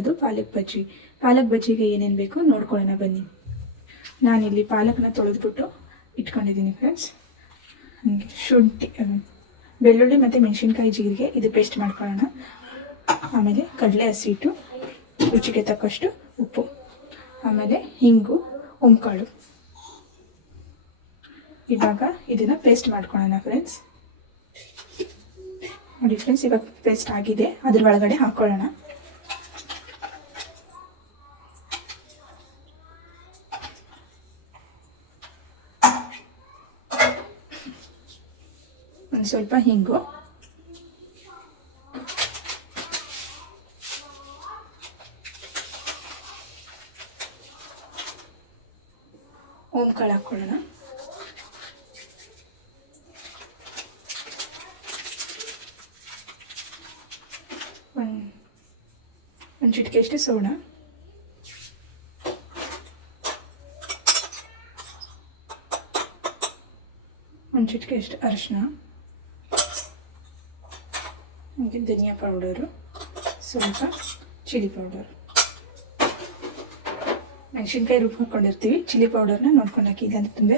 ಅದು ಪಾಲಕ್ ಬಜ್ಜಿಗೆ ಏನೇನು ಬೇಕು ನೋಡ್ಕೊಳ್ಳೋಣ ಬನ್ನಿ. ನಾನಿಲ್ಲಿ ಪಾಲಕ್ನ ತೊಳೆದ್ಬಿಟ್ಟು ಇಟ್ಕೊಂಡಿದ್ದೀನಿ ಫ್ರೆಂಡ್ಸ್. ಹಾಗೆ ಶುಂಠಿ, ಬೆಳ್ಳುಳ್ಳಿ ಮತ್ತು ಮೆಣಸಿನ್ಕಾಯಿ, ಜೀರಿಗೆ ಇದು ಪೇಸ್ಟ್ ಮಾಡ್ಕೊಳ್ಳೋಣ. ಆಮೇಲೆ ಕಡಲೆ ಹಸಿಟ್ಟು, ರುಚಿಗೆ ತಕ್ಕಷ್ಟು ಉಪ್ಪು, ಆಮೇಲೆ ಹಿಂಗು, ಕಾಳು. ಇವಾಗ ಇದನ್ನು ಪೇಸ್ಟ್ ಮಾಡ್ಕೊಳ್ಳೋಣ ಫ್ರೆಂಡ್ಸ್. ನೋಡಿ ಫ್ರೆಂಡ್ಸ್, ಇವಾಗ ಪೇಸ್ಟ್ ಆಗಿದೆ. ಅದ್ರ ಒಳಗಡೆ ಹಾಕ್ಕೊಳ್ಳೋಣ. ಒಂದು ಸ್ವಲ್ಪ ಹಿಂಗು, ಕಾಳು ಹಾಕ್ಕೊಳ್ಳೋಣ. ಒಂದು ಚಿಟಿಕೆ ಅಷ್ಟು ಸೋಡಾ, ಒಂದು ಚಿಟಿಕೆ ಅಷ್ಟು ಅರಿಶಿನ, ಹಾಗೆ ಧನಿಯಾ ಪೌಡರು, ಸ್ವಲ್ಪ ಚಿಲ್ಲಿ ಪೌಡರ್. ಮೆಣಸಿನ್ಕಾಯಿ ರುಬ್ಬಿ ಹಾಕ್ಕೊಂಡಿರ್ತೀವಿ. ಚಿಲ್ಲಿ ಪೌಡರ್ನ ನೋಡ್ಕೊಂಡು ಹಾಕಿ, ಇಲ್ಲಾಂದ್ರೆ ತುಂಬ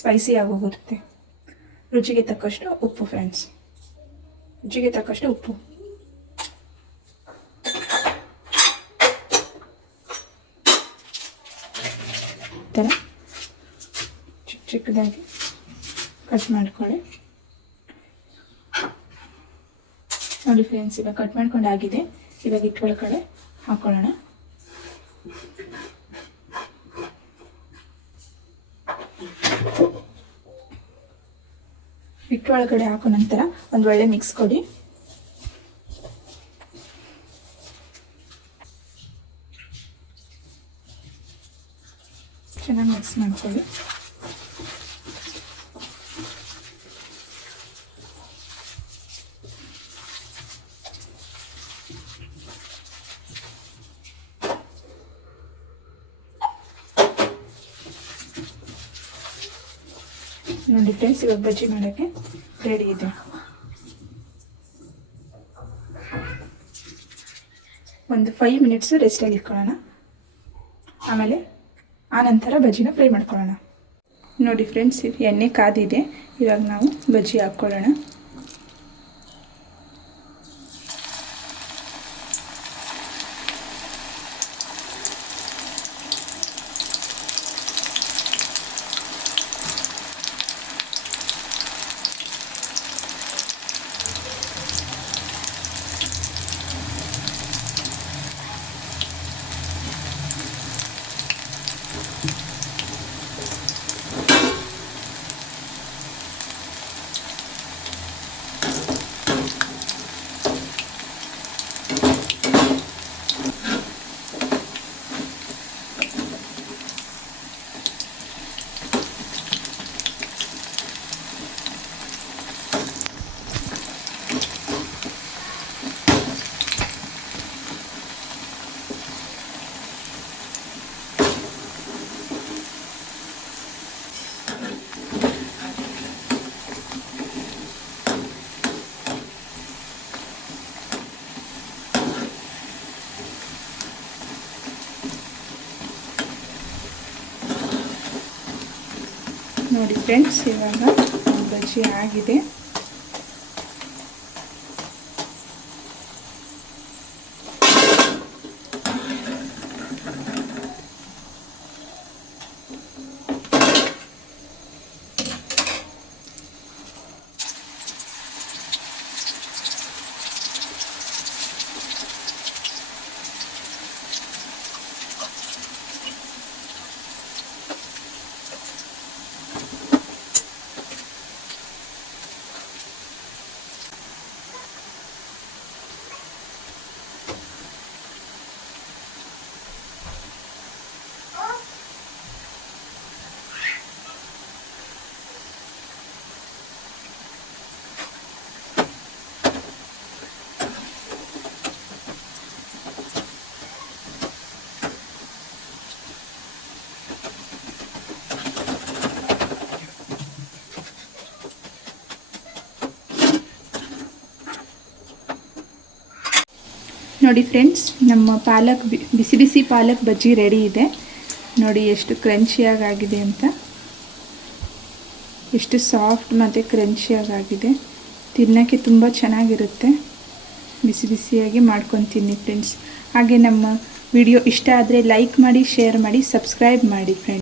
ಸ್ಪೈಸಿ ಆಗೋಗಿರುತ್ತೆ. ರುಚಿಗೆ ತಕ್ಕಷ್ಟು ಉಪ್ಪು ಫ್ರೆಂಡ್ಸ್, ರುಚಿಗೆ ತಕ್ಕಷ್ಟು ಉಪ್ಪು. ಈ ಥರ ಚಿಕ್ಕದಾಗಿ ಕಟ್ ಮಾಡ್ಕೊಳ್ಳಿ. ನೋಡಿ ಫ್ರೆಂಡ್ಸ್, ಇವಾಗ ಕಟ್ ಮಾಡ್ಕೊಂಡು ಆಗಿದೆ. ಇವಾಗ ಹಿಟ್ಟೊಳಗಡೆ ಹಾಕೊಳ್ಳೋಣ. ಹಿಟ್ಟೊಳಗಡೆ ಹಾಕೋ ನಂತರ ಒಂದು ಒಳ್ಳೆ ಮಿಕ್ಸ್ ಕೊಡಿ. ಚೆನ್ನಾಗಿ ಮಿಕ್ಸ್ ಮಾಡ್ಕೊಳ್ಳಿ. ನೋಡಿ ಫ್ರೆಂಡ್ಸ್, ಇವಾಗ ಬಜ್ಜಿ ಮಾಡೋಕ್ಕೆ ರೆಡಿ ಇದೆ. ಒಂದು 5 ಮಿನಿಟ್ಸ್ ರೆಸ್ಟಾಗಿ ಇಟ್ಕೊಳ್ಳೋಣ. ಆಮೇಲೆ ಆನಂತರ ಬಜ್ಜಿನ ಫ್ರೈ ಮಾಡ್ಕೊಳ್ಳೋಣ. ನೋಡಿ ಫ್ರೆಂಡ್ಸ್, ಎಣ್ಣೆ ಕಾದಿದೆ. ಇವಾಗ ನಾವು ಬಜ್ಜಿ ಹಾಕ್ಕೊಳ್ಳೋಣ. ನೋಡಿ ಫ್ರೆಂಡ್ಸ್, ಇವಾಗ ಬಜ್ಜಿ ಆಗಿದೆ. ನೋಡಿ ಫ್ರೆಂಡ್ಸ್, ನಮ್ಮ ಪಾಲಕ್ ಬಿಸಿ ಬಿಸಿ ಪಾಲಕ್ ಬಜ್ಜಿ ರೆಡಿ ಇದೆ. ನೋಡಿ ಎಷ್ಟು ಕ್ರಂಚಿಯಾಗಿ ಆಗಿದೆ ಅಂತ, ಎಷ್ಟು ಸಾಫ್ಟ್ ಮತ್ತು ಕ್ರಂಚಿಯಾಗಿದೆ. ತಿನ್ನೋಕ್ಕೆ ತುಂಬ ಚೆನ್ನಾಗಿರುತ್ತೆ. ಬಿಸಿ ಬಿಸಿಯಾಗಿ ಮಾಡ್ಕೊಂಡು ತಿನ್ನಿ ಫ್ರೆಂಡ್ಸ್. ಹಾಗೆ ನಮ್ಮ ವಿಡಿಯೋ ಇಷ್ಟ ಆದರೆ ಲೈಕ್ ಮಾಡಿ, ಶೇರ್ ಮಾಡಿ, ಸಬ್ಸ್ಕ್ರೈಬ್ ಮಾಡಿ ಫ್ರೆಂಡ್ಸ್.